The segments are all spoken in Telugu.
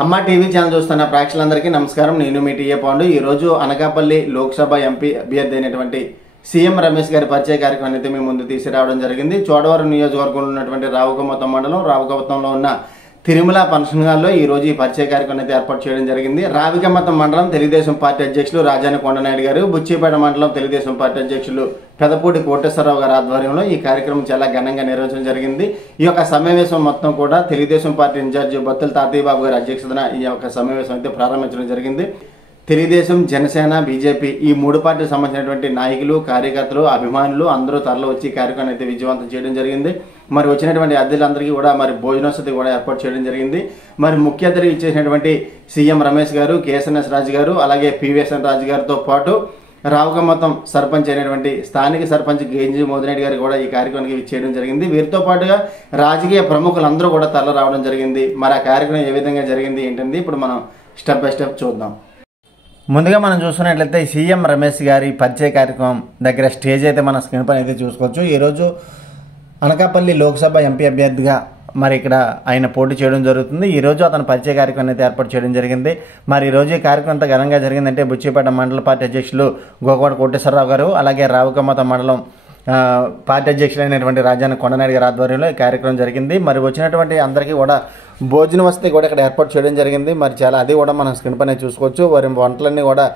అమ్మ టీవీ ఛానల్ చూస్తున్న ప్రేక్షకులందరికీ నమస్కారం. నేను మీ టీఏ పాండు. ఈ రోజు అనకాపల్లి లోక్సభ ఎంపీ అభ్యర్థి అయినటువంటి సీఎం రమేష్ గారి పరిచయ కార్యక్రమాన్ని అయితే మీ ముందు తీసుకురావడం జరిగింది. చోడవరం నియోజకవర్గంలో ఉన్నటువంటి రావుకమతం మండలం రావుకమతంలో ఉన్న తిరుమల ఫంక్షన్ హాల్లో ఈ రోజు ఈ పరిచయ కార్యక్రమం అయితే ఏర్పాటు చేయడం జరిగింది. రావికమతం మండలం తెలుగుదేశం పార్టీ అధ్యక్షులు రాజాని కొండనాయుడు గారు, బుచ్చిపేట మండలం తెలుగుదేశం పార్టీ అధ్యక్షులు పెదపూడి కోటేశ్వరరావు గారి ఆధ్వర్యంలో ఈ కార్యక్రమం చాలా ఘనంగా నిర్వహించడం జరిగింది. ఈ యొక్క సమావేశం మొత్తం కూడా తెలుగుదేశం పార్టీ ఇన్ఛార్జి బత్తుల తాతయ్య బాబు గారి అధ్యక్షతన ఈ యొక్క సమావేశం అయితే ప్రారంభించడం జరిగింది. తెలుగుదేశం, జనసేన, బీజేపీ ఈ మూడు పార్టీలకు సంబంధించినటువంటి నాయకులు, కార్యకర్తలు, అభిమానులు అందరూ తరలి వచ్చి ఈ కార్యక్రమం అయితే విజయవంతం చేయడం జరిగింది. మరి వచ్చినటువంటి అతిథులందరికీ కూడా మరి భోజనవసతి కూడా ఏర్పాటు చేయడం జరిగింది. మరి ముఖ్య అతిథి ఇచ్చేసినటువంటి సీఎం రమేష్ గారు, కేఎస్ఎన్ఎస్ రాజు గారు, అలాగే పివిఎస్ఎన్ రాజు గారితో పాటు రావుకమతం సర్పంచ్ అయినటువంటి స్థానిక సర్పంచ్ గేంజీ మోదిరెడ్డి గారు కూడా ఈ కార్యక్రమానికి చేయడం జరిగింది. వీరితో పాటుగా రాజకీయ ప్రముఖులందరూ కూడా తరలి రావడం జరిగింది. మరి ఆ కార్యక్రమం ఏ విధంగా జరిగింది ఏంటంది ఇప్పుడు మనం స్టెప్ బై స్టెప్ చూద్దాం. ముందుగా మనం చూసుకున్నట్లయితే సీఎం రమేష్ గారి పరిచయ కార్యక్రమం దగ్గర స్టేజ్ అయితే మన స్క్రీన్ పైన అయితే చూసుకోవచ్చు. ఈరోజు అనకాపల్లి లోక్సభ ఎంపీ అభ్యర్థిగా మరి ఇక్కడ ఆయన పోటీ చేయడం జరుగుతుంది. ఈరోజు అతను పరిచయ కార్యక్రమం అయితే ఏర్పాటు చేయడం జరిగింది. మరి ఈరోజు ఈ కార్యక్రమం అంతా ఘనంగా జరిగిందంటే బుచ్చిపేట మండల పార్టీ అధ్యక్షులు గోకవాడ కోటేశ్వరరావు గారు, అలాగే రావుకమతం మండలం పార్టీ అధ్యక్షులైనటువంటి రాజాని కొండనాయుడు గారి ఆధ్వర్యంలో ఈ కార్యక్రమం జరిగింది. మరి వచ్చినటువంటి అందరికీ కూడా భోజన వసతి కూడా ఇక్కడ ఏర్పాటు చేయడం జరిగింది. మరి చాలా అది కూడా మనం స్క్రీన్ పైన చూసుకోవచ్చు. వారి వంటలన్నీ కూడా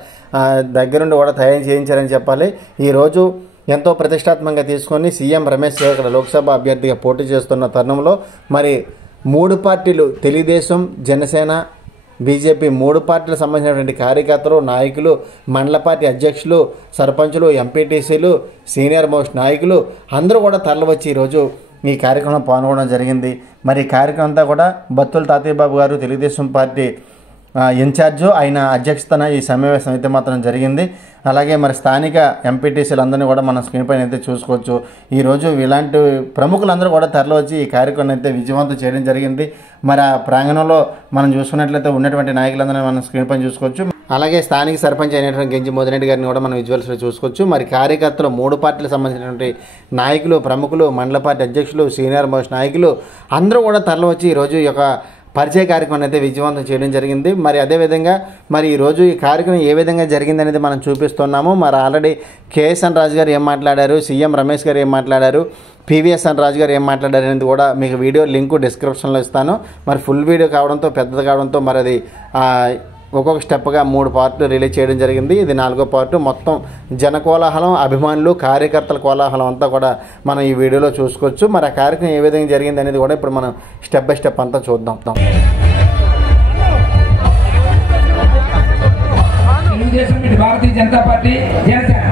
దగ్గరుండి కూడా తయారు చేయించారని చెప్పాలి. ఈరోజు ఎంతో ప్రతిష్టాత్మకంగా తీసుకొని సీఎం రమేష్ గారు ఇక్కడ లోక్సభ అభ్యర్థిగా పోటీ చేస్తున్న తరుణంలో మరి మూడు పార్టీలు తెలుగుదేశం, జనసేన, బీజేపీ మూడు పార్టీలకు సంబంధించినటువంటి కార్యకర్తలు, నాయకులు, మండల పార్టీ అధ్యక్షులు, సర్పంచులు, ఎంపీటీసీలు, సీనియర్ మోస్ట్ నాయకులు అందరూ కూడా తరలివచ్చి ఈరోజు ఈ కార్యక్రమంలో పాల్గొనడం జరిగింది. మరి ఈ కార్యక్రమం అంతా కూడా బత్తుల తాతయ్య బాబు గారు తెలుగుదేశం పార్టీ ఇన్ఛార్జు ఆయన అధ్యక్షతన ఈ సమావేశం అయితే మాత్రం జరిగింది. అలాగే మరి స్థానిక ఎంపీటీసీలు అందరినీ కూడా మనం స్క్రీన్ పైన అయితే చూసుకోవచ్చు. ఈరోజు ఇలాంటి ప్రముఖులందరూ కూడా తరలివచ్చి ఈ కార్యక్రమం అయితే విజయవంతం చేయడం జరిగింది. మరి ఆ ప్రాంగణంలో మనం చూసుకున్నట్లయితే ఉన్నటువంటి నాయకులందరినీ మనం స్క్రీన్ పైన చూసుకోవచ్చు. అలాగే స్థానిక సర్పంచ్ అయినటువంటి గెంజి మోదిరెడ్డి గారిని కూడా మనం విజువల్స్లో చూసుకోవచ్చు. మరి కార్యకర్తలు, మూడు పార్టీలకు సంబంధించినటువంటి నాయకులు, ప్రముఖులు, మండల పార్టీ అధ్యక్షులు, సీనియర్ మోస్ట్ నాయకులు అందరూ కూడా తరలివచ్చి ఈరోజు ఈ యొక్క పరిచయ కార్యక్రమం అయితే విజయవంతం చేయడం జరిగింది. మరి అదేవిధంగా మరి ఈరోజు ఈ కార్యక్రమం ఏ విధంగా జరిగింది అనేది మనం చూపిస్తున్నాము. మరి ఆల్రెడీ కేఎస్ఎన్ రాజు గారు ఏం మాట్లాడారు, సీఎం రమేష్ గారు ఏం మాట్లాడారు, పివిఎస్ఎన్ రాజు గారు ఏం మాట్లాడారు అనేది కూడా మీకు వీడియో లింకు డిస్క్రిప్షన్లో ఇస్తాను. మరి ఫుల్ వీడియో కావడంతో, పెద్దది కావడంతో మరి అది ఒక్కొక్క స్టెప్గా 3 పార్ట్లు రిలీజ్ చేయడం జరిగింది. ఇది 4వ పార్టు. మొత్తం జన కోలాహలం, అభిమానులు, కార్యకర్తల కోలాహలం అంతా కూడా మనం ఈ వీడియోలో చూసుకోవచ్చు. మరి ఆ కార్యక్రమం ఏ విధంగా జరిగింది అనేది కూడా ఇప్పుడు మనం స్టెప్ బై స్టెప్ అంతా చూద్దాం. భారతీయ జనతా పార్టీ, జనసేన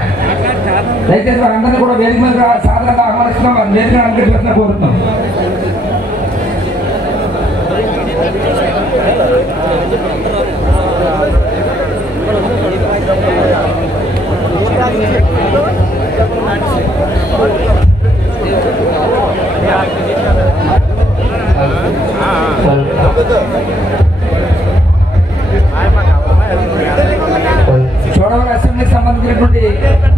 దయచేసి వారందరినీ కూడా వేదిక మీద సాధారణంగా ఆహ్వానిస్తున్నాం. వారి వేదిక అనుకరించాలని కోరుతున్నాం. చోడవరం అసెంబ్లీకి సంబంధించినటువంటి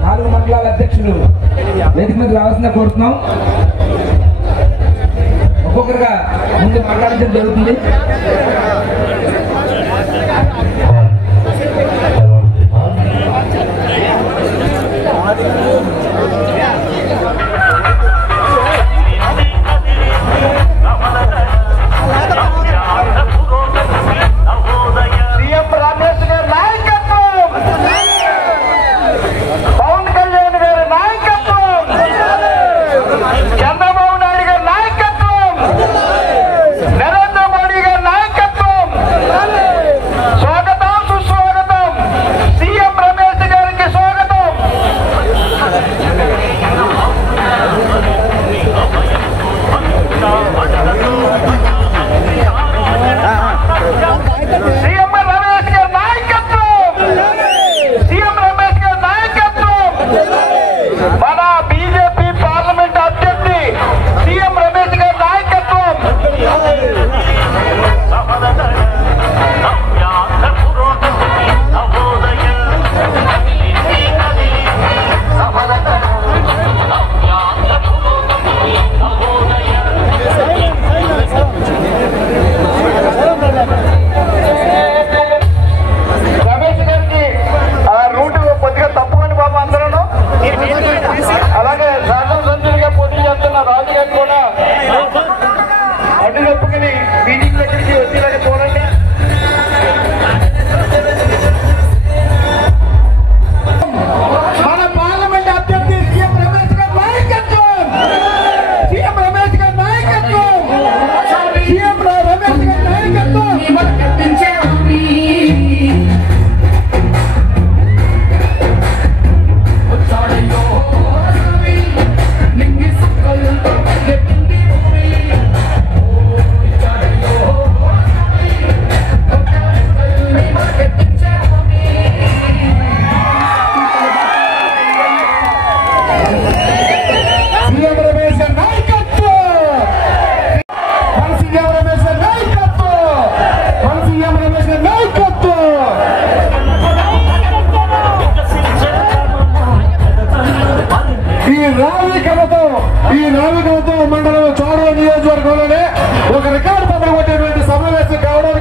4 మండలాల అధ్యక్షులు వేదిక మీద రావాల్సిందిగా కోరుతున్నాం. ఒక్కొక్కరుగా ముందు మాట్లాడించడం జరుగుతుంది. చంద్రబాబు నాయుడు గారి నాయకత్వం, నరేంద్ర మోడీ గారి నాయకత్వం,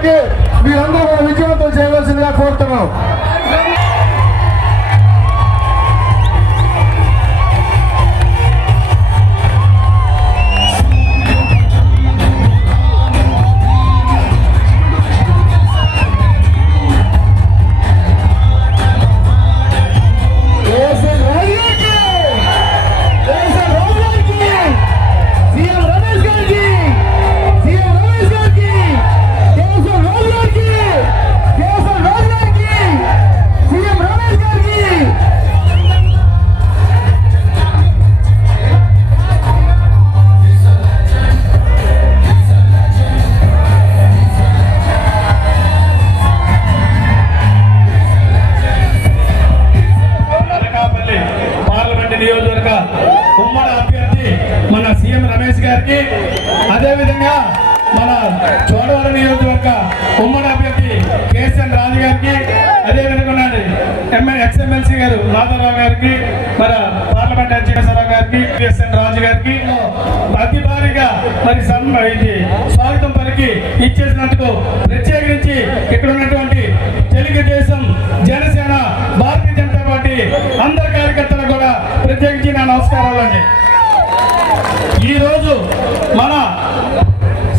కాబట్టి మీరందరూ కూడా విజయవంతం చేయవలసిందిగా కోరుతున్నాం. నియోజకవర్గ ఉమ్మడి అభ్యర్థి మన సీఎం రమేష్ గారికి, అదేవిధంగా మన చోడవరం నియోజకవర్గ ఉమ్మడి అభ్యర్థి కేసీఎన్ రాజు గారికి, అదేవిధంగా ఎక్స్ఎమ్మెల్సీ గారు రాధారావు గారికి, మన పార్లమెంట్ అధ్యక్షరావు గారికి, కేసీఎన్ రాజు గారికి అతి భారీగా మరి స్వాగతం పలికి ఇచ్చేసినందుకు ప్రత్యేకించి ఇక్కడ ఉన్నటువంటి తెలుగుదేశం, జనసేన, భారతీయ జనతా పార్టీ అందరి కార్యకర్తలకు కూడా ప్రత్యేకించి నా నమస్కారాలండి. ఈరోజు మన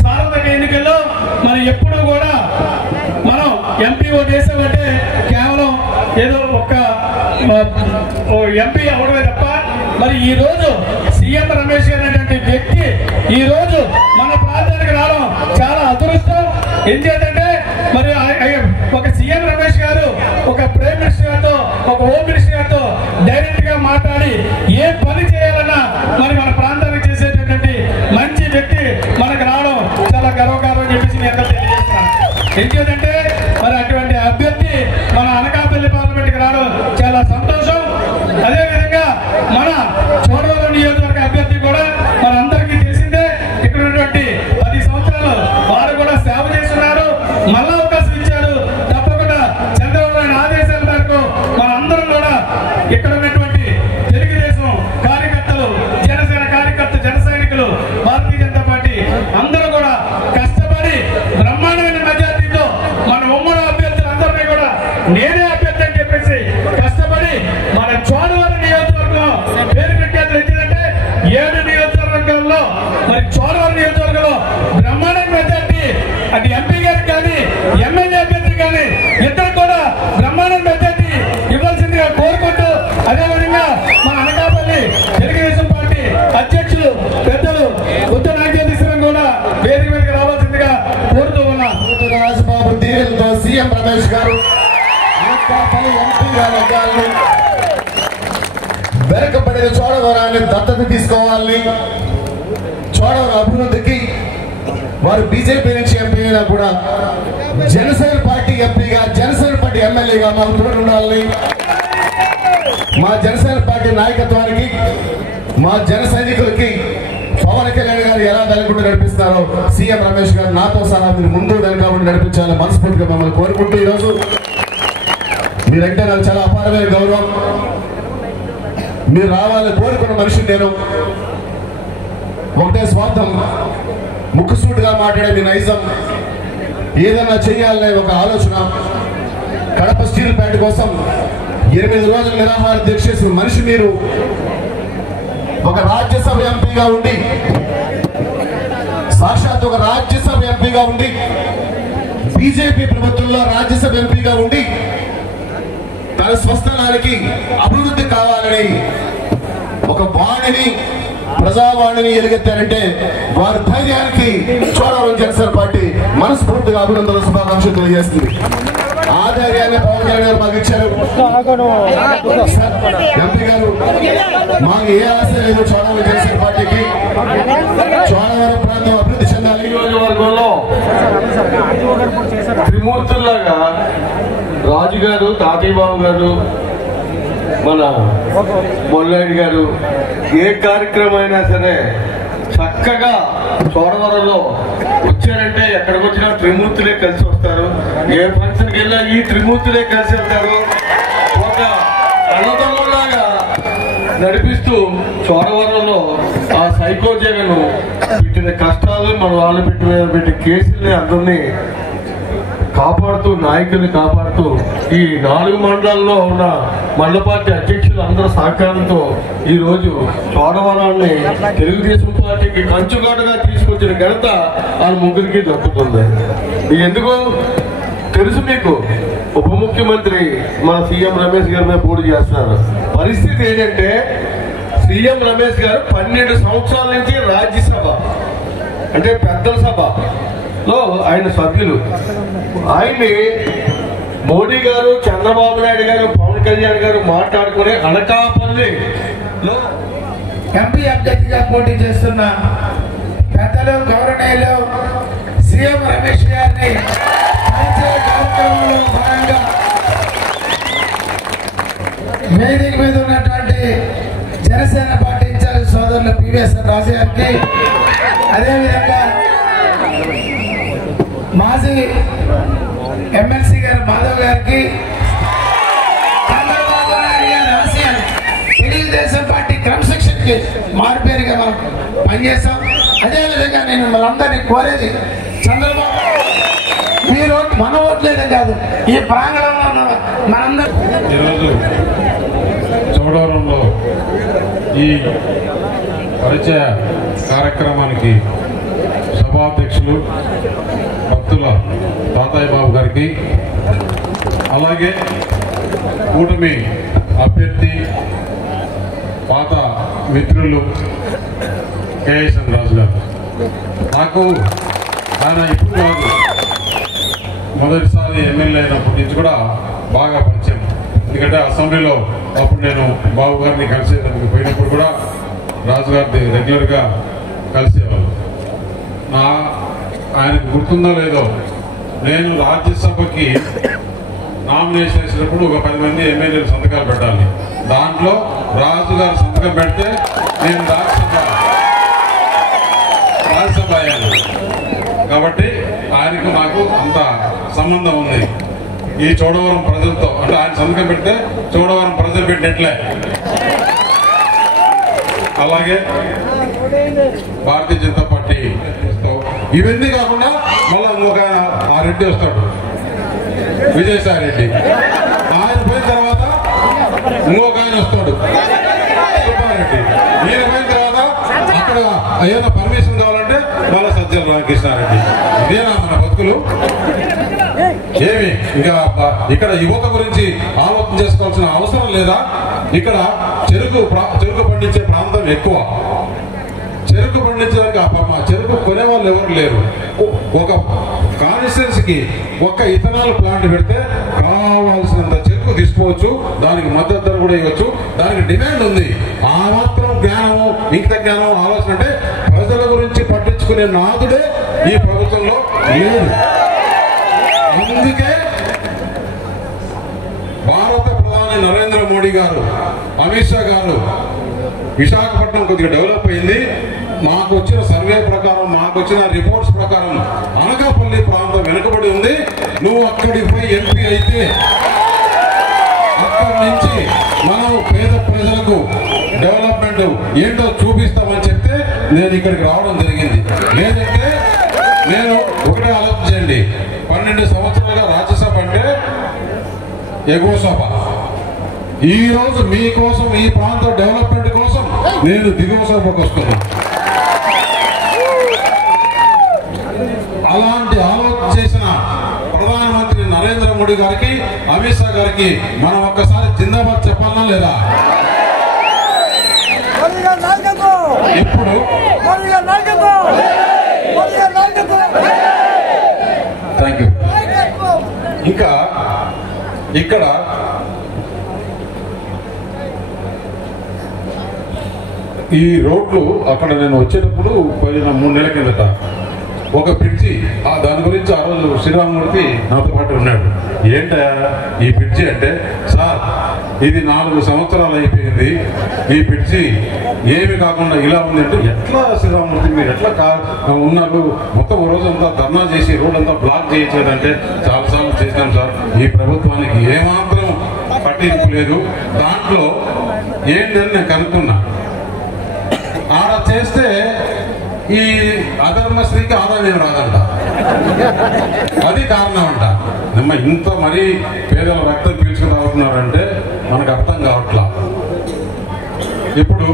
సార్వత్రిక ఎన్నికల్లో మనం ఎప్పుడూ కూడా మనం ఎంపీ ఓటు వేసామంటే కేవలం ఏదో ఒక్క ఎంపీ అవడమే తప్ప, మరి ఈ రోజు సీఎం రమేష్ గారు అనేటువంటి వ్యక్తి ఈ రోజు మన ప్రాంతానికి రావడం చాలా అదృష్టం. ఎందుకంటే మరి ఒక సీఎం రమేష్ గారు ఒక ప్రైమ్ మినిస్టర్ గారితో, ఒక హోమ్ మినిస్టర్ గారితో డైరెక్ట్ గా మాట్లాడి ఏ పని చేయాలన్నా మరి మన ప్రాంతానికి చేసేటటువంటి మంచి వ్యక్తి మనకు రావడం చాలా గర్వకారం అని చెప్పేసి నేను తెలియజేస్తున్నాను. ఎందుకంటే మరి అటువంటి అభ్యర్థి మన అనకాపల్లి పార్లమెంట్కి రావడం చాలా సంతోషం. అదేవిధంగా మన చోడవరం నియోజకవర్గ అభ్యర్థి కూడా మన అందరికీ తెలిసిందే. ఇక్కడ ఉన్నటువంటి 10 సంవత్సరాలు వారు కూడా సేవ చేస్తున్నారు. మళ్ళా అవకాశం ఇచ్చారు. తప్పకుండా చంద్రబాబు నాయుడు ఆదేశాల మేరకు మన అందరం కూడా ఇక్కడ ఉన్నటువంటి తెలుగుదేశం కార్యకర్తలు, జనసేన కార్యకర్తలు, జన సైనికులు, భారతీయ జనతా పార్టీ అందరూ కూడా కష్టపడి బ్రహ్మాండమైన మెజార్టీతో మన ఉమ్మడి అభ్యర్థులందరినీ కూడా నేనే అభ్యర్థి అని చెప్పేసి కష్టపడి మన చోడవరం నియోజకవర్గం పేరు ప్రఖ్యాతులు ఇచ్చిందంటే 7 నియోజకవర్గాల్లో మరి చోడవరం నియోజకవర్గంలో బ్రహ్మాండమైన మెజార్టీ అది ఎంపీ గారికి కానీ ఎమ్మెల్యే అభ్యర్థి కానీ ఇద్దరు కూడా బ్రహ్మాండమైన మెజార్టీ ఇవ్వాల్సిందిగా కోరుకుంటూ, అదేవిధంగా మన అనకాపల్లి తెలుగుదేశం పార్టీ అధ్యక్షులు పెద్దలు ఉత్తర నాగేశ్వరం కూడా వేదిక మీదకి రావాల్సిందిగా కోరుతూ ఉన్నా. రాజబాబు దీనితో సీఎం రమేష్ గారు అనకాపల్లి ఎంపీగా నెగ్గాలని, వెనకబడిన చోడవరాన్ని దత్తత తీసుకోవాలని, చోడవరం అభివృద్ధికి వారు బీజేపీ నుంచి ఎంపీ అయినా కూడా జనసేన పార్టీ ఎంపీగా, జనసేన పార్టీ ఎమ్మెల్యేగా మాకు తోడు ఉండాలని, మా జనసేన పార్టీ నాయకత్వానికి, మా జన సైనికులకి పవన్ కళ్యాణ్ గారు ఎలా వెనకుంటూ నడిపిస్తారో సీఎం రమేష్ గారు నాతో సహా మీరు ముందు వెనక ఉండి నడిపించాలని మనస్ఫూర్తిగా మిమ్మల్ని కోరుకుంటూ, ఈరోజు మీరంటే నాకు చాలా అపారమైన గౌరవం. మీరు రావాలని కోరుకున్న మనిషిని నేను. ఒకటే స్వార్థం, ముక్కుసూటిగా మాట్లాడే మీ నైజం, ఏదైనా చేయాలనే ఒక ఆలోచన. కడప స్టీల్ ప్లాంట్ కోసం 8 రోజులు నిరాహార దీక్ష చేసిన మనిషి మీరు. ఒక రాజ్యసభ ఎంపీగా ఉండి, సాక్షాత్ ఒక రాజ్యసభ ఎంపీగా ఉండి, బీజేపీ ప్రభుత్వంలో రాజ్యసభ ఎంపీగా ఉండి తన స్వస్థలానికి అభివృద్ధి కావాలని ఒక వాణిని, ప్రజావాణిని ఎలుగెత్తారంటే వారి ధైర్యానికి చోడవరం జనసేన పార్టీ మనస్ఫూర్తిగా అభినందనలు, శుభాకాంక్షలు తెలియజేస్తుంది. ఆ ధైర్యాన్ని పవన్ కళ్యాణ్ గారు మాకు ఇచ్చారు. ఎంపీ గారు మాకు ఏ ఆశ లేదు చోడవరం జనసేన పార్టీకి. చోడవరం ప్రాంతం అభివృద్ధి చెందాలి. నియోజకవర్గంలో త్రిమూర్తుల్లాగా రాజు గారు, తాతయ్యబాబు గారు, మన మొల్లాయుడు గారు ఏ కార్యక్రమం అయినా సరే చక్కగా చోడవరంలో వచ్చారంటే ఎక్కడికి వచ్చినా త్రిమూర్తులే కలిసి వస్తారు. ఏ ఫంక్షన్కి వెళ్ళినా ఈ త్రిమూర్తులే కలిసి వెళ్తారు. ఒక అన్నదమ్ములాగా నడిపిస్తూ చోడవరంలో ఆ సైకో జగన్ పెట్టిన కష్టాలు, మన వాళ్ళు పెట్టి కేసుల్ని అందరినీ కాపాడుతూ నాయకుల్ని కాపాడుతూ ఈ 4 మండలాల్లో ఉన్న మండల పార్టీ అధ్యక్షులు అందరూ సహకారంతో ఈరోజు చోడవరాన్ని తెలుగుదేశం పార్టీకి కంచుగాటుగా తీసుకొచ్చిన ఘనత ఆ ముగ్గురికి దక్కుతుంది. ఎందుకు తెలుసు మీకు, ఉప ముఖ్యమంత్రి మన సీఎం రమేష్ గారి మీద పోటీ చేస్తున్నారు. పరిస్థితి ఏంటంటే సీఎం రమేష్ గారు 12 సంవత్సరాల నుంచి రాజ్యసభ అంటే పెద్దల సభలో ఆయన సభ్యులు. ఆయన్ని మోడీ గారు, చంద్రబాబు నాయుడు గారు, పవన్ కళ్యాణ్ గారు మాట్లాడుకుని అనకాపల్లిలో ఎంపీ అభ్యర్థిగా పోటీ చేస్తున్న పెద్దలు గౌరవనీయులు సీఎం రమేష్ గారిని కార్యక్రమంలో భాగంగా వేదిక మీద ఉన్నటువంటి జనసేన పార్టీ ఇన్ఛార్జ్ సోదరులు పివిఎస్ రాజు గారికి, అదేవిధంగా మాజీ ఎమ్మెల్సీ గారు మాధవ్ గారికి, చంద్రబాబు నాయుడు గారి ఆశయాలు తెలుగుదేశం పార్టీ క్రమశిక్షణకి మారుపేరుగా మనం పనిచేస్తాం. అదేవిధంగా నేను మనందరినీ కోరేది, చంద్రబాబు ఈ రోడ్డు మన ఓట్లేదే కాదు, ఈ ప్రాంగణంలో ఉన్న మనందరూ ఈరోజు చోడవరంలో ఈ పరిచయ కార్యక్రమానికి సభాధ్యక్షులు భక్తుల తాతయ్య బాబు గారికి, అలాగే కూటమి అభ్యర్థి పాత మిత్రులు కేఎస్ఎన్ రాజు గారు, నాకు ఆయన ఇప్పుడు కాదు మొదటిసారి ఎమ్మెల్యే అయినప్పటి నుంచి కూడా బాగా పరిచయం. ఎందుకంటే అసెంబ్లీలో అప్పుడు నేను బాబు గారిని కలిసేందుకు పోయినప్పుడు కూడా రాజు గారిని రెగ్యులర్గా కలిసేవాళ్ళు. ఆయనకు గుర్తుందో లేదో, నేను రాజ్యసభకి నామినేషన్ వేసినప్పుడు ఒక 10 మంది ఎమ్మెల్యేలు సంతకాలు పెట్టాలి. దాంట్లో రాజు గారు సంతకం పెడితే నేను రాజ్యసభ అయ్యాను. కాబట్టి ఆయనకు నాకు అంత సంబంధం ఉంది. ఈ చోడవరం ప్రజలతో అంటే ఆయన సంతకం పెడితే చోడవరం ప్రజలు పెట్టినట్లే. అలాగే భారతీయ జనతా పార్టీ ఇవన్నీ కాకుండా మళ్ళా ఇంకొక ఆ రెడ్డి వస్తాడు, విజయసాయి రెడ్డి. ఆయన పోయిన తర్వాత ఇంకొక ఆయన వస్తాడు, సుబ్బారెడ్డి. ఈయన పోయిన తర్వాత అక్కడ ఏదైనా పర్మిషన్ కావాలంటే మళ్ళా సజ్జల రామకృష్ణారెడ్డి. ఇదేనా మన బతుకులు? ఏమి ఇంకా ఇక్కడ యువత గురించి ఆలోచన చేసుకోవాల్సిన అవసరం లేదా? ఇక్కడ చెరుకు పండించే ప్రాంతం ఎక్కువ. చెరుకు పండించడానికి చెరుకు కొనేవాళ్ళు ఎవరు లేరు. ఒక కాన్స్టిట్యున్సీకి ఒక ఇథనాల్ ప్లాంట్ పెడితే కావాల్సినంత చెరుకు తీసుకోవచ్చు, దానికి మద్దతు ధర కూడా ఇవ్వచ్చు, దానికి డిమాండ్ ఉంది. ఆ మాత్రం జ్ఞానము, ఇంత జ్ఞానం, ఆలోచన అంటే ప్రజల గురించి పట్టించుకునే నాదుడే ఈ ప్రభుత్వంలో లేదు. అందుకే భారత ప్రధాని నరేంద్ర మోడీ గారు, అమిత్ షా గారు విశాఖపట్నం కొద్దిగా డెవలప్ అయింది. మాకు వచ్చిన సర్వే ప్రకారం, మాకు వచ్చిన రిపోర్ట్స్ ప్రకారం అనకాపల్లి ప్రాంతం వెనుకబడి ఉంది. నువ్వు అక్కడికి పోయి ఎంపీ అయితే అక్కడి నుంచి మనం పేద ప్రజలకు డెవలప్మెంట్ ఏంటో చూపిస్తామని చెప్తే నేను ఇక్కడికి రావడం జరిగింది. లేదంటే నేను ఒకటే ఆలోచించండి, 12 సంవత్సరాలుగా రాజ్యసభ అంటే ఎగువ సభ. ఈ రోజు మీకోసం, ఈ ప్రాంత డెవలప్మెంట్ కోసం నేను దిగువ సభకు వస్తున్నాను. అలాంటి ఆలోచన చేసిన ప్రధానమంత్రి నరేంద్ర మోడీ గారికి, అమిత్ షా గారికి మనం ఒక్కసారి జిందాబాద్ చెప్పాలన్నా లేదా? ఇప్పుడు థ్యాంక్ యూ. ఇంకా ఇక్కడ ఈ రోడ్లు అక్కడ నేను వచ్చేటప్పుడు పోయిన 3 నెలల కిందట ఒక బ్రిడ్జి, దాని గురించి ఆ రోజు శ్రీరామమూర్తి నాతో పాటు ఉన్నాడు. ఏంటా ఈ బ్రిడ్జి అంటే, సార్ ఇది 4 సంవత్సరాలు అయిపోయింది, ఈ బ్రిడ్జి ఏమి కాకుండా ఇలా ఉంది అంటే, ఎట్లా శ్రీరామమూర్తి మీరు ఎట్లా ఉన్నారు, మొత్తం రోజంతా ధర్నా చేసి రోడ్ అంతా బ్లాక్ చేయించేదంటే, చాలాసార్లు చేశాం సార్, ఈ ప్రభుత్వానికి ఏమాత్రం పట్టింపు లేదు. దాంట్లో ఏంటని నేను కనుక్కున్నా, ఆడ చేస్తే ఈ అధర్మ స్త్రీకి ఆదాయం రాదంట. అది కారణం అంట. ఇంత మరీ పేదల రక్తం పీల్చుకుని రావుతున్నారంటే మనకు అర్థం కావట్లా. ఇప్పుడు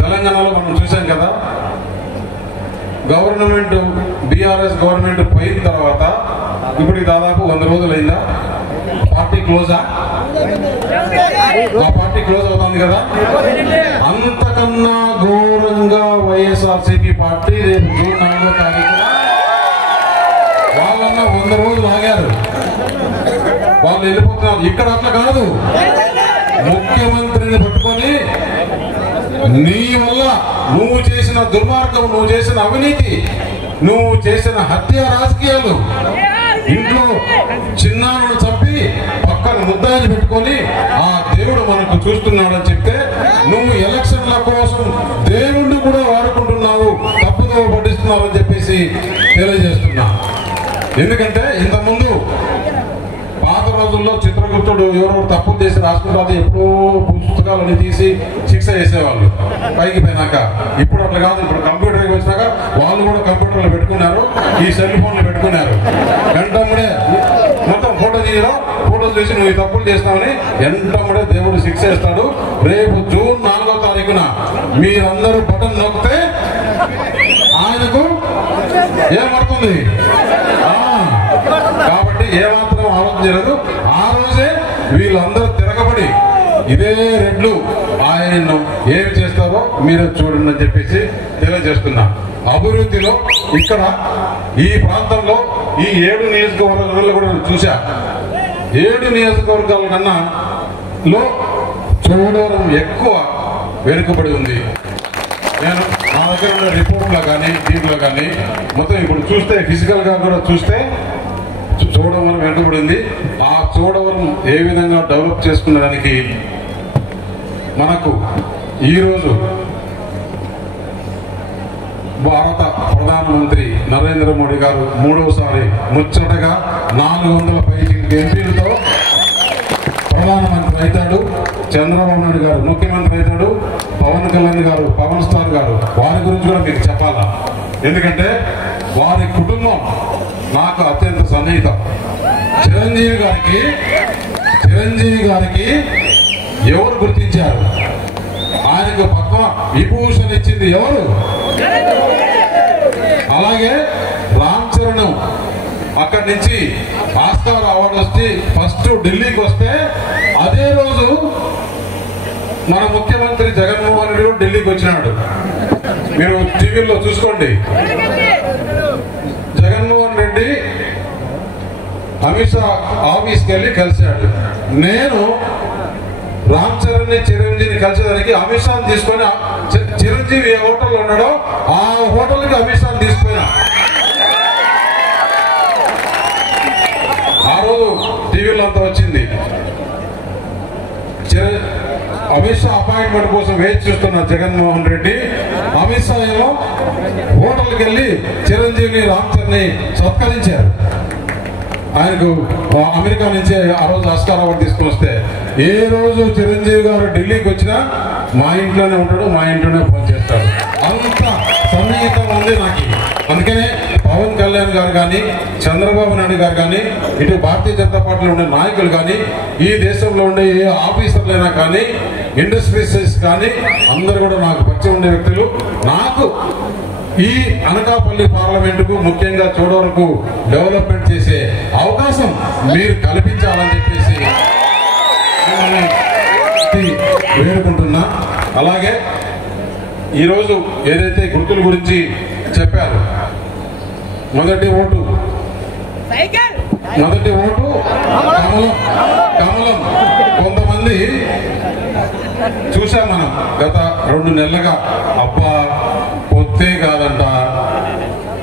తెలంగాణలో మనం చూసాం కదా, గవర్నమెంట్ బీఆర్ఎస్ గవర్నమెంట్ పోయిన తర్వాత ఇప్పుడు దాదాపు 100 రోజులైందా పార్టీ క్లోజా? ఆ పార్టీ క్లోజ్ అవుతుంది కదా. అంతకన్నా ఘోరంగా వైఎస్ఆర్సీపీ పార్టీ రేపు జూన్ 4వ తారీఖున వాళ్ళన్నా 100 రోజులు ఆగారు, వాళ్ళు వెళ్ళిపోతున్నారు. ఇక్కడ అట్లా కాదు, ముఖ్యమంత్రిని పట్టుకొని నీ వల్ల నువ్వు చేసిన దుర్మార్గం, నువ్వు చేసిన అవినీతి, నువ్వు చేసిన హత్య రాజకీయాలు, ఇంట్లో చిన్నాలను చంపి పక్కన ముద్దాయిని పెట్టుకొని ఆ దేవుడు మనకు చూస్తున్నాడని చెప్తే నువ్వు ఎలక్షన్ల కోసం దేవుణ్ణి కూడా వాడుకుంటున్నావు, తప్పుదో పట్టిస్తున్నావు అని చెప్పేసి తెలియజేస్తున్నా. ఎందుకంటే ఇంతకుముందు పాత రోజుల్లో చిత్రగుప్తుడు ఎవరో తప్పులు చేసి రాసుకుంటే ఎప్పుడో పుస్తకాలని తీసి శిక్ష చేసేవాళ్ళు పైకి పోయినాక. ఇప్పుడు అట్లా కాదు, ఇప్పుడు కంప్యూటర్కి వచ్చినాక వాళ్ళు కూడా కంప్యూటర్లు పెట్టుకున్నారు, ఈ సెల్ ఫోన్లు పెట్టుకున్నారు. వెంటనే మొత్తం ఫోటో తీయడం, ఫోటోలు తీసి నువ్వు ఈ తప్పులు చేస్తావని వెంటనే దేవుడు శిక్ష ఇస్తాడు. రేపు జూన్ 4వ తారీఖున మీరందరూ బటన్ నొక్కితే ఆయనకు ఏమవుతుంది? కాబట్టి ఏమాత్రం ఆలోచన చేయలేదు. ఆ రోజే వీళ్ళందరూ తిరగబడి ఇదే రెడ్లు ఆయన్ను ఏమి చేస్తారో మీరే చూడండి అని చెప్పేసి తెలియజేస్తున్నా. అభివృద్ధిలో ఇక్కడ ఈ ప్రాంతంలో ఈ 7 నియోజకవర్గాల్లో కూడా చూసా. 7 నియోజకవర్గాల కన్నా లో చూడడం ఎక్కువ వెనుకబడి ఉంది. నేను నా దగ్గర ఉన్న రిపోర్ట్లో కానీ దీంట్లో కానీ మొత్తం ఇప్పుడు చూస్తే ఫిజికల్ గా కూడా చూస్తే చూడవరం వెనుకబడింది. ఆ చూడవరం ఏ విధంగా డెవలప్ చేసుకునేదానికి మనకు ఈరోజు భారత ప్రధానమంత్రి నరేంద్ర మోడీ గారు 3వసారి ముచ్చటగా 400 పైకి ఎంపీలతో ప్రధానమంత్రి అవుతాడు. చంద్రబాబు నాయుడు గారు ముఖ్యమంత్రి అవుతాడు. పవన్ కళ్యాణ్ గారు, పవన్ స్టార్ గారు, వారి గురించి కూడా మీకు చెప్పాలా. ఎందుకంటే వారి కుటుంబం నాకు అత్యంత సన్నిహితం. చిరంజీవి గారికి ఎవరు గుర్తించారు? ఆయనకు పద్మ విభూషణ్ ఇచ్చింది ఎవరు? అలాగే రామ్ చరణ్ అక్కడి నుంచి ఆస్కార్ అవార్డు వచ్చి ఫస్ట్ ఢిల్లీకి వస్తే అదే రోజు మన ముఖ్యమంత్రి జగన్మోహన్ రెడ్డి కూడా ఢిల్లీకి వచ్చినాడు. మీరు టీవీలో చూసుకోండి. జగన్మోహన్ రెడ్డి అమిత్ షా ఆఫీస్కి వెళ్ళి కలిశాడు. నేను రామ్ చరణ్ ని చిరంజీవిని కలిసేదానికి అమిత్ షాని తీసుకొని చిరంజీవి ఏ హోటల్లో ఉన్నాడో ఆ హోటల్కి అమిత్ షాని తీసుకుపోయినా. ఆ రోజు టీవీలో అంతా వచ్చింది. అమిత్ షా అపాయింట్మెంట్ కోసం వేచి చూస్తున్న జగన్మోహన్ రెడ్డి అమిత్ షా ఏమో హోటల్కి వెళ్ళి చిరంజీవిని రామ్ చరణ్ ని సత్కరించారు. ఆయనకు అమెరికా నుంచి ఆ రోజు ఆస్కార్ అవార్డు తీసుకుని వస్తే ఏ రోజు చిరంజీవి గారు ఢిల్లీకి వచ్చినా మా ఇంట్లోనే ఉంటాడు, మా ఇంట్లోనే పనిచేస్తాడు. అంత సన్నిహితం ఉంది నాకు. అందుకనే పవన్ కళ్యాణ్ గారు కానీ, చంద్రబాబు నాయుడు గారు కానీ, ఇటు భారతీయ జనతా పార్టీలో ఉండే నాయకులు కానీ, ఈ దేశంలో ఉండే ఏ ఆఫీసర్లైనా కానీ, ఇండస్ట్రీస్ కానీ అందరూ కూడా నాకు పరిచయం ఉండే వ్యక్తులు. నాకు ఈ అనకాపల్లి పార్లమెంటుకు ముఖ్యంగా చూడవరకు డెవలప్మెంట్ చేసే అవకాశం మీరు కల్పించాలని చెప్పేసి వేడుకుంటున్నా. అలాగే ఈరోజు ఏదైతే గుర్తుల గురించి చెప్పారు, మొదటి ఓటు కమలం. కొంతమంది చూసాం మనం గత 2 నెలలుగా, అబ్బా పొత్తే కాదంట.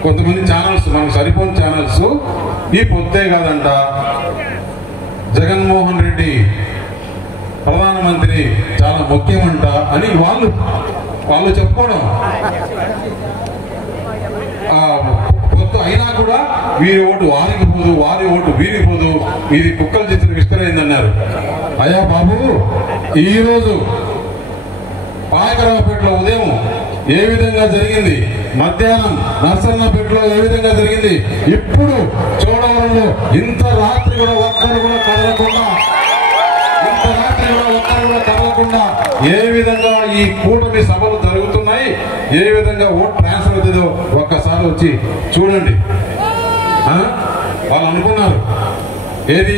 కొంతమంది ఛానల్స్, మనకు సరిపోని ఛానల్స్ ఈ పొత్తే కాదంట, జగన్మోహన్ రెడ్డి ప్రధానమంత్రి చాలా ముఖ్యమంట అని వాళ్ళు చెప్పుకోవడం. పొత్తు అయినా కూడా వీరి ఓటు వారికి పోదు, వారి ఓటు వీరికి పోదు, ఇది కుక్కల చిత్రం విస్తరైందన్నారు. అయ్యా బాబు, ఈరోజు పాయకరావుపేటలో ఉదయం ఏ విధంగా జరిగింది, మధ్యాహ్నం నర్సన్నపేటలో ఏ విధంగా జరిగింది, ఇప్పుడు చోడవరంలో ఇంత రాత్రి కూడా ఒక్కరు కూడా కదలకుండా ఏ విధంగా ఈ కూటమి సభలు జరుగుతున్నాయి, ఏ విధంగా ఓట్ ట్రాన్స్ఫర్ అవుతుందో ఒక్కసారి వచ్చి చూడండి. వాళ్ళు అనుకున్నారు ఏది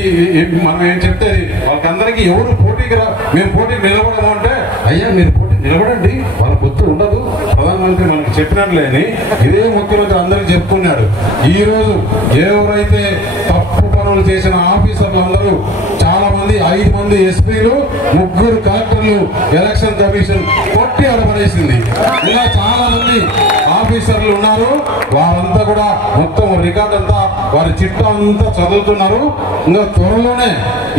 మనం ఏం చెప్తే వాళ్ళకందరికీ ఎవరు పోటీకి మేము పోటీకి నిలబడము అంటే, అయ్యా మీరు పోటీ నిలబడండి, వాళ్ళ పొత్తు ఉండదు, ప్రధానమంత్రి మనకు చెప్పినట్లేని ఇదే ముఖ్యమంత్రి అందరికీ చెప్పుకున్నాడు. ఈ రోజు ఎవరైతే తప్పు పనులు చేసిన ఆఫీసర్లు అందరూ చాలా మంది 5 మంది ఎస్పీలు 3 కలెక్టర్లు ఎలక్షన్ కమిషన్ కొట్టి అడపడేసింది. ఇలా చాలా మంది ఆఫీసర్లు ఉన్నారు. వారంతా కూడా మొత్తం రికార్డ్ అంతా వారి చిట్టా అంతా చదువుతున్నారు. ఇంకా త్వరలోనే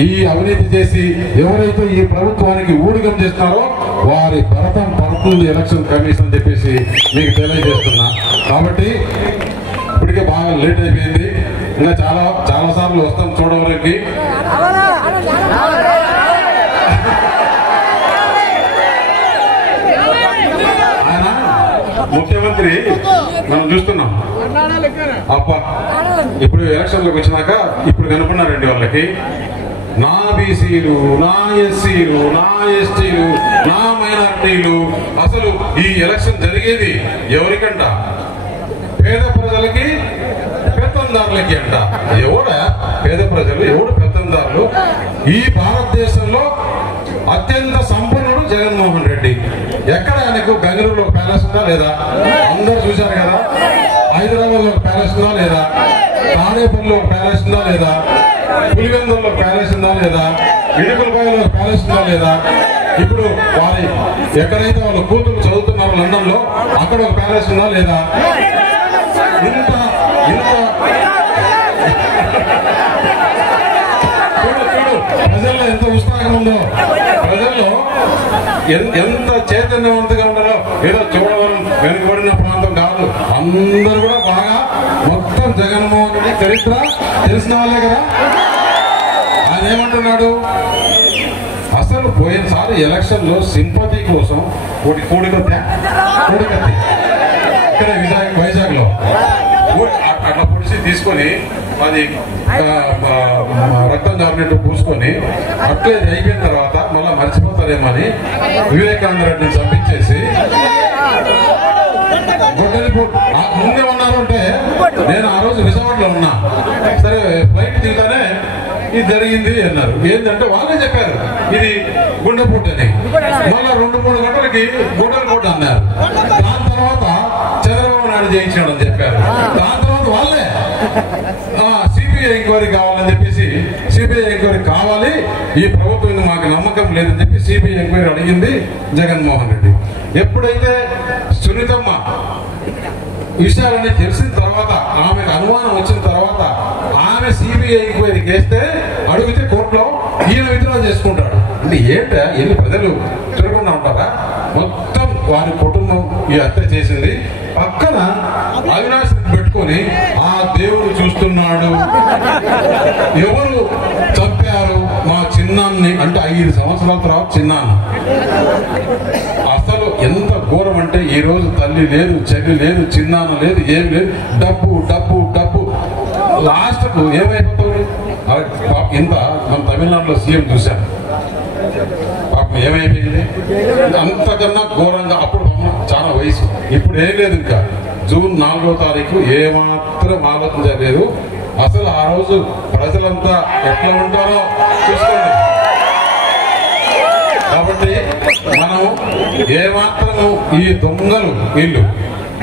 ఈ అవినీతి చేసి ఎవరైతే ఈ ప్రభుత్వానికి ఊడిగం చేస్తున్నారో వారి భరతం పడుతుంది ఎలక్షన్ కమిషన్ అని చెప్పేసి మీకు తెలియజేస్తున్నా. కాబట్టి ఇప్పటికే బాగా లేట్ అయిపోయింది. ఇంకా చాలా సార్లు వస్తాం చూడవరికి. ఆయన ముఖ్యమంత్రి మనం చూస్తున్నాం. అప్ప ఇప్పుడు ఎలక్షన్లోకి వచ్చినాక ఇప్పుడు కనుక్కున్నారండి వాళ్ళకి, నా బీసీలు, నా ఎస్సీలు, నా ఎస్టీలు, నా మైనారిటీలు. అసలు ఈ ఎలక్షన్ జరిగేది ఎవరికంట? పేద ప్రజలకి, పెత్తందారులకి అంట. ఎవడా పేద ప్రజలు, ఎవడు పెత్తందారులు? ఈ భారతదేశంలో అత్యంత సంపన్నుడు జగన్మోహన్ రెడ్డి. ఎక్కడ ఆయనకు బెంగళూరులో ప్యాలెస్ ఉందా లేదా? అందరూ చూశారు కదా. హైదరాబాద్ లో ప్యాలెస్ ఉందా లేదా? తాడేపల్లిలో ప్యాలెస్ ఉందా లేదా? పులివెందుల్లో ప్యాలెస్ ఉందా లేదా? ఇడుకలపాయలో ప్యాలెస్ ఉందా లేదా? ఇప్పుడు వారి ఎక్కడైతే వాళ్ళ కూతురు చదువుతున్నారు లండన్ లో, అక్కడ ఒక ప్యాలెస్ ఉందా లేదా? ఇంత ప్రజల్లో ఎంత ఉత్సాహం ఉందో, ప్రజల్లో ఎంత చైతన్యవంతంగా ఉన్నారో. ఏదో చూడవరం వెనుకబడిన ప్రాంతం కాదు, అందరూ కూడా బాగా మొత్తం జగన్మోహన్ రెడ్డి చరిత్ర తెలిసిన వాళ్ళే కదా. ఆయన ఏమంటున్నాడు? అసలు పోయినసారి ఎలక్షన్ లో సింపతి కోసం కోడికత్తి ఇక్కడ వైజాగ్ లో అట్లా పొడిచి తీసుకొని అది రక్తం జారినట్టు పూసుకొని అట్లే అయిపోయిన తర్వాత మళ్ళీ మర్చిపోతారేమని వివేకానంద రెడ్డిని చంపించేసి ముందే ఉన్నారు. అంటే నేను ఆ రోజు విజయవాడలో ఉన్నా. సరే ఫ్లైట్ దిగుతానే ఇది జరిగింది అన్నారు. ఏంటంటే వాళ్ళే చెప్పారు ఇది గుండెపోటు అని. మళ్ళా 2-3 గంటలకి గుండెపోటు అన్నారు. దాని తర్వాత చంద్రబాబు నాయుడు చేయించాడు అని చెప్పారు. దాని తర్వాత వాళ్ళే సిబిఐ ఎంక్వైరీ కావాలని చెప్పేసి, సిబిఐ ఎంక్వైరీ కావాలి, ఈ ప్రభుత్వం మాకు నమ్మకం లేదని చెప్పి సిబిఐ ఎంక్వైరీ అడిగింది జగన్మోహన్ రెడ్డి. ఎప్పుడైతే సునీతమ్మ విషయాలన్నీ తెలిసిన తర్వాత, ఆమెకు అనుమానం వచ్చిన తర్వాత ఆమె సిబిఐ ఎంక్వైరీ చేస్తే అడిగితే కోర్టులో ఈయన విత్డ్రా చేసుకుంటాడు. అంటే ఏంటా ఎన్ని ప్రజలు తిరగకుండా ఉంటారా? మొత్తం వారి కుటుంబం ఈ హత్య చేసింది. పక్కన అవినాష్ పెట్టుకొని ఆ దేవుడు చూస్తున్నాడు, ఎవరు చంపారు మా చిన్నాన్ని అంటే 5 సంవత్సరాల తర్వాత చిన్నాను. అసలు ఎంత ఘోరం అంటే ఈ రోజు తల్లి లేదు, చెల్లి లేదు, చిన్నాన్న లేదు, ఏమి లేదు, డబ్బు డబ్బు డబ్బు. లాస్ట్ కు ఏమైపోతుంది? ఇంత మన తమిళనాడులో సీఎం చూశాను, పాపం ఏమైపోయింది. అంతకన్నా ఘోరంగా అప్పుడు చాలా వయసు, ఇప్పుడు ఏం లేదు. ఇంకా జూన్ 4వ తారీఖు ఏమాత్రం ఆలోచించలేదు. అసలు ఆ రోజు ప్రజలంతా ఎట్లా ఉంటారో చూసుకోండి. కాబట్టి మనం ఏమాత్రము ఈ దొంగలు వీళ్ళు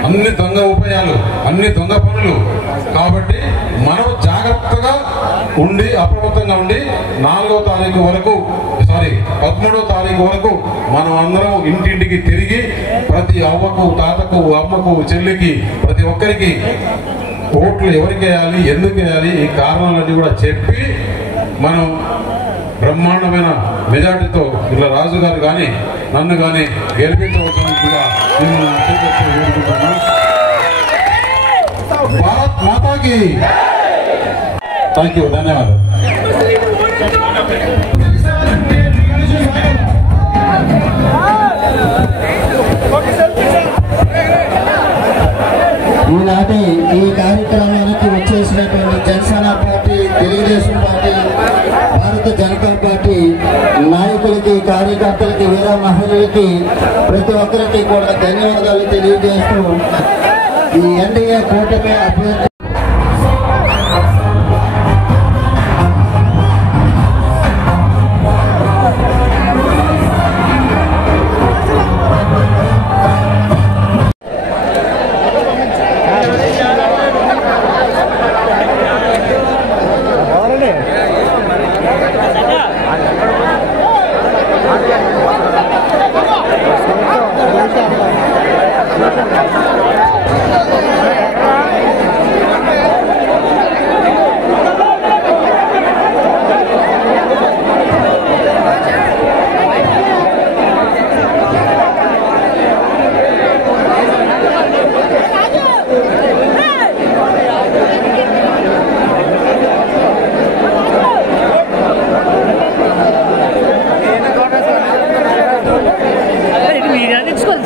అన్ని దొంగ ఉపాయాలు, అన్ని దొంగ పనులు. కాబట్టి మనం జాగ్రత్తగా ఉండి అప్రమత్తంగా ఉండి 4వ తారీఖు వరకు 13వ తారీఖు వరకు మనం అందరం ఇంటింటికి తిరిగి ప్రతి అవ్వకు, తాతకు, అమ్మకు, చెల్లికి, ప్రతి ఒక్కరికి ఓట్లు ఎవరికి వేయాలి, ఎందుకు వేయాలి, ఈ కారణాలన్నీ కూడా చెప్పి మనం బ్రహ్మాండమైన మెజార్టీతో ఇలా రాజు గారు కానీ నన్ను కానీ గెలిపించవలసిందిగా భారత్ మాతాకి థ్యాంక్ యూ, ధన్యవాదాలు. Okay, sir. ఈనాటి ఈ కార్యక్రమానికి వచ్చేసినటువంటి జనసేన పార్టీ, తెలుగుదేశం పార్టీ, భారత జనతా పార్టీ నాయకులకి, కార్యకర్తలకి, వీర మహిళలకి ప్రతి ఒక్కరికి కూడా ధన్యవాదాలు తెలియజేస్తూ ఈ ఎన్డీఏ కూటమి అభ్యర్థి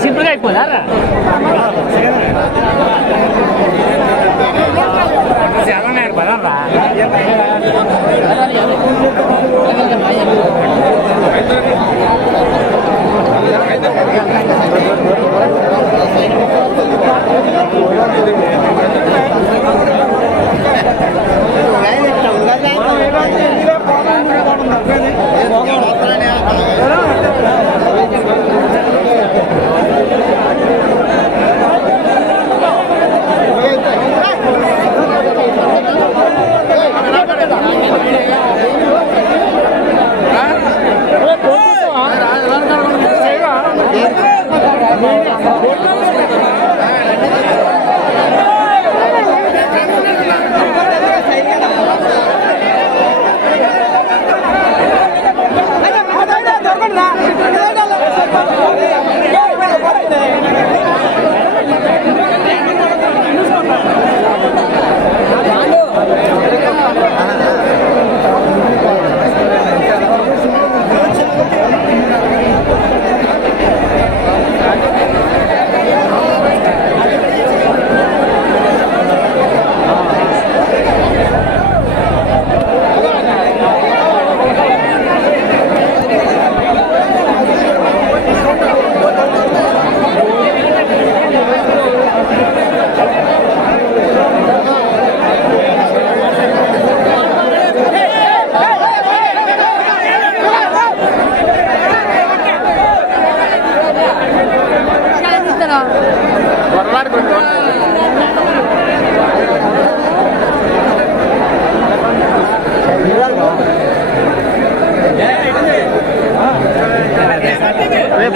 సింపుల్గా అయిపోదా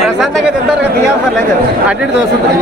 ప్రశాంతంగా తింటారు కదా, తీయాల్సిన లేదు అటు దోస్తుంది.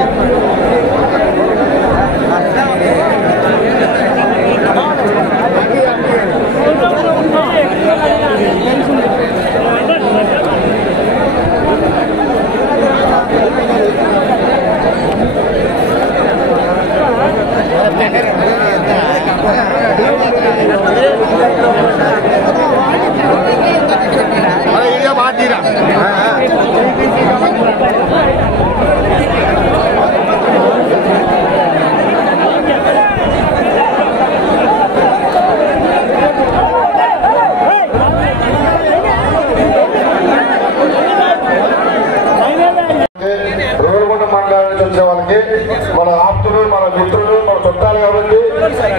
మన ఆప్తులు, మన మిత్రులు, మన చుట్టాలు కాబట్టి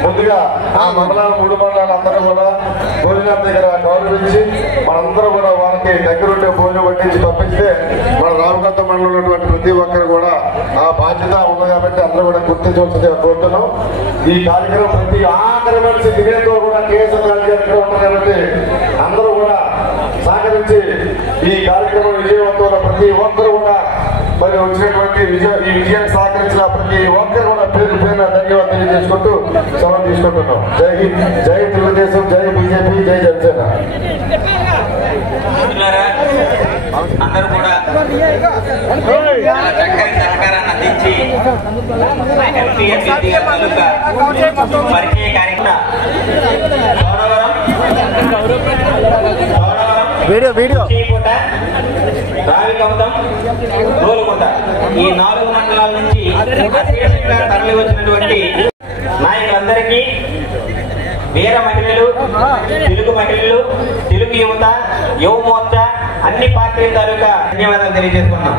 ముందుగా ఆ మండలాలు 3 మండలాలు అందరూ కూడా భోజనం దగ్గర గౌరవించి మనందరూ కూడా వాళ్ళకి దగ్గరుండే భోజనం పట్టించి పంపిస్తే మన రామకంత మండలంలో ఉన్నటువంటి ప్రతి ఒక్కరు కూడా ఆ బాధ్యత ఉంది కాబట్టి అందరూ కూడా గుర్తించవలసిందిగా కోరుతున్నాం. ఈ కార్యక్రమం ప్రతి ఆఖరి మనిషి దినేతో కూడా కేసీఆర్ గారు ఉంటారు కాబట్టి అందరూ కూడా సహకరించి ఈ కార్యక్రమం విజయవంతంలో ప్రతి ఒక్కరు కూడా మరి వచ్చినటువంటి ఈ విజయాన్ని సహకరించిన ప్రతి ఒక్కరు కూడా పేరు పేరున ధన్యవాదాలు తెలియజేసుకుంటూ సెలవు తీసుకుంటున్నాం. జై హింద్, జై తెలుగుదేశం, జై బీజేపీ, జై జనసేన. అందరూ కూడా చాలా చక్కని సహకారాన్ని అందించి ఎంపీ అభ్యర్థి పరిచయ కార్యక్రమం వీడియో రావికమతం, గోలుకుంట ఈ 4 మండలాల నుంచి అశేషంగా తరలి వచ్చినటువంటి నాయకులందరికీ, వీర మహిళలు, తెలుగు మహిళలు, తెలుగు యువత, యువ మోర్చా అన్ని పార్టీల తాలూకా ధన్యవాదాలు తెలియజేసుకున్నాం.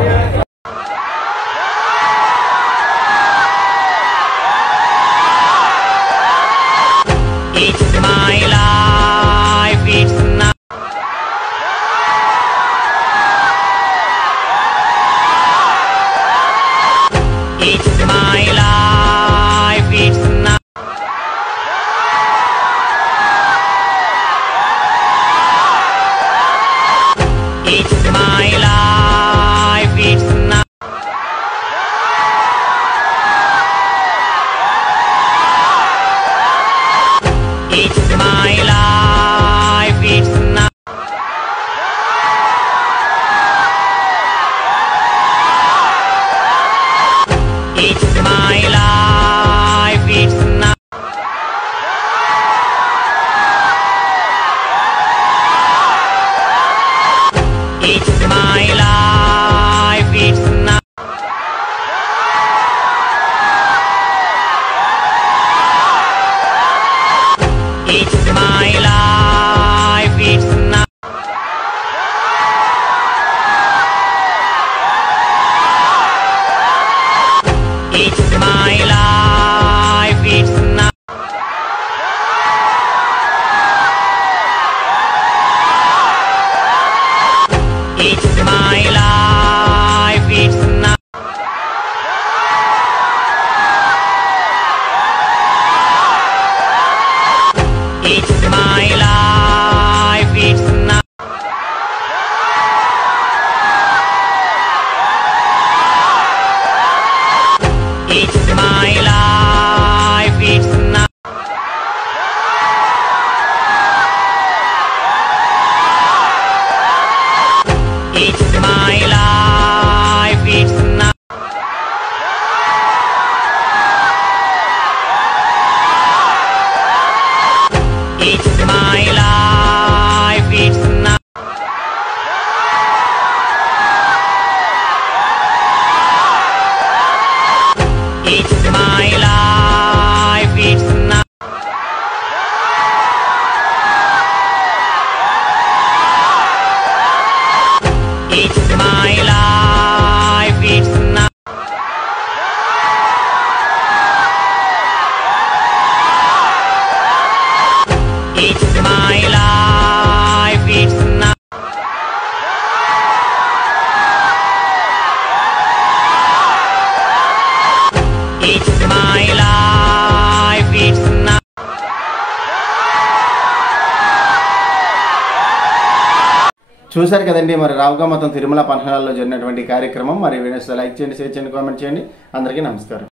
చూశారు కదండి, మరి రావుగా మొత్తం తిరుమల పన్హాలలో జరిగినటువంటి కార్యక్రమం. మరి వీడియోస్ లైక్ చేయండి, షేర్ చేయండి, కామెంట్ చేయండి. అందరికీ నమస్కారం.